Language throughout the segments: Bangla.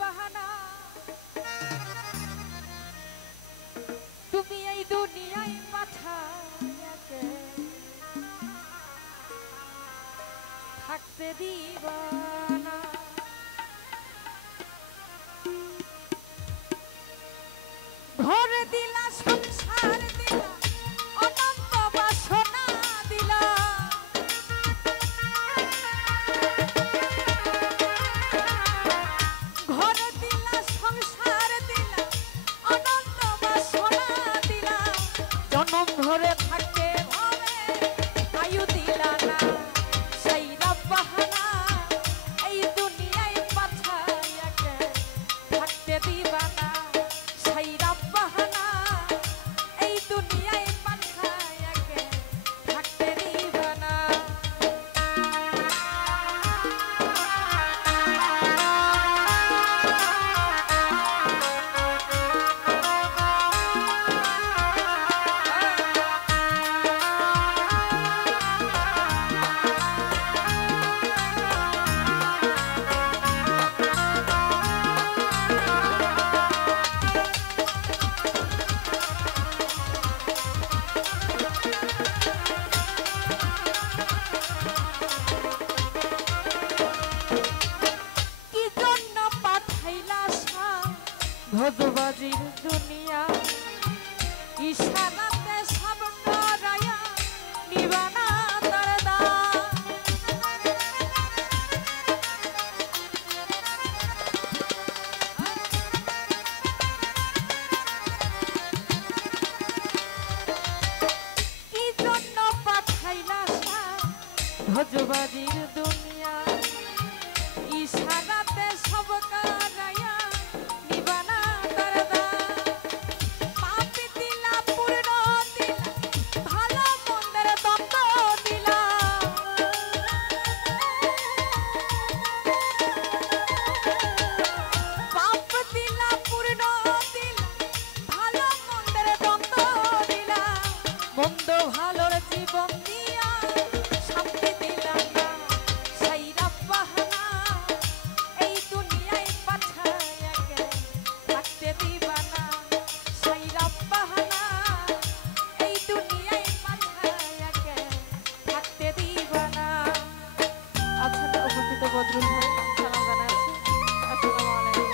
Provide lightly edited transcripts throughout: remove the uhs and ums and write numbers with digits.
বাহানা তুমি এই দুনিয়ায় পাঠাইয়াকে থাকতে দিবা না। ঘর দিলা সংসার দিলা অনন্ত বাসনা দিলা ঘর দিলা সংসার দিলা অনন্ত বাসনা দিলা জনম ধরে থাকতে হবে আয়ু দিলা না সেই বাহানা এই দুনিয়ায় পাঠাইয়াকে থাকতে দিবা না সেই বাহানা এই দুনিয়ায় পাঠাইয়াকে থাকতে দিবা না। ভজবাজির দুনিয়া ইশারাতে সব করায়া নিবানা তার দাম কি জন্য পাঠাইলা ভজবাজির দুনিয়া ইশারাতে সব করায়া মন্দ ভালোর জীবন দিয়া শান্তি দিলা না সেই বাহানা এই দুনিয়ায় পাঠাইয়াকে থাকতে দিবা না সেই বাহানা এই দুনিয়ায় পাঠাইয়াকে থাকতে দিবা না। আচ্ছা উপস্থিত বদরুল ভাই সালাম জানাচ্ছি। আসসালামু আলাইকুম।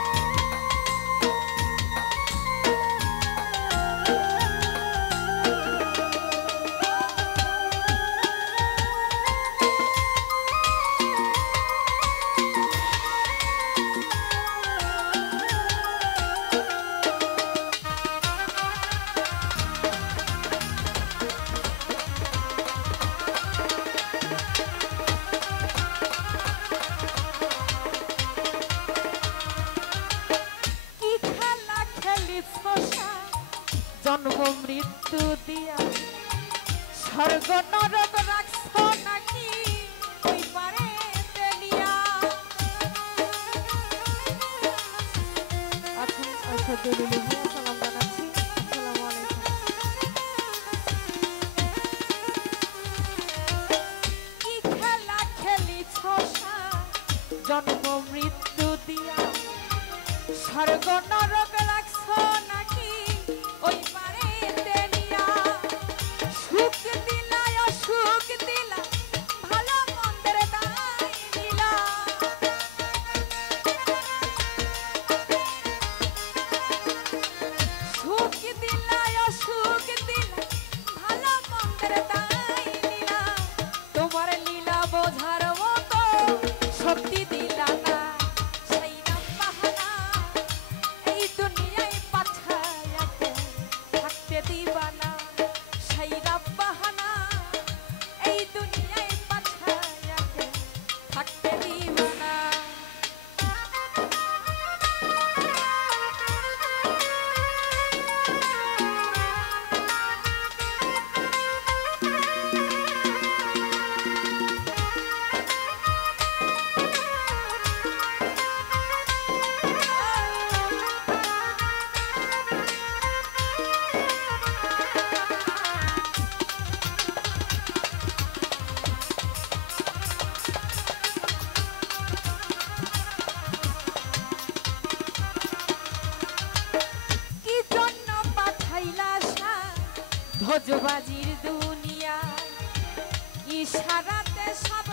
জন্ম মৃত্যু দিয়া স্বর্গ নরক রাখছ নাকি ওই পারে তেলিয়া। আচ্ছা সালাম জানাচ্ছি। আসসালামু আলাইকুম। কি খেলা খেলিছ জন্ম মৃত্যু দিয়া স্বর্গ নরক রাখছ নাকি ওই পারে তেলিয়া। সুখ দিলা অসুখ দিলা ভালো মন্দের দায় দিলা সুখ দিলা অসুখ দিলা ভালো মন্দের দায় দিলা তোমার লীলা বোঝার মতো শক্তি দিলা না সেই বাহানা এই ভোজবাজির দুনিয়া ইশারাতে সব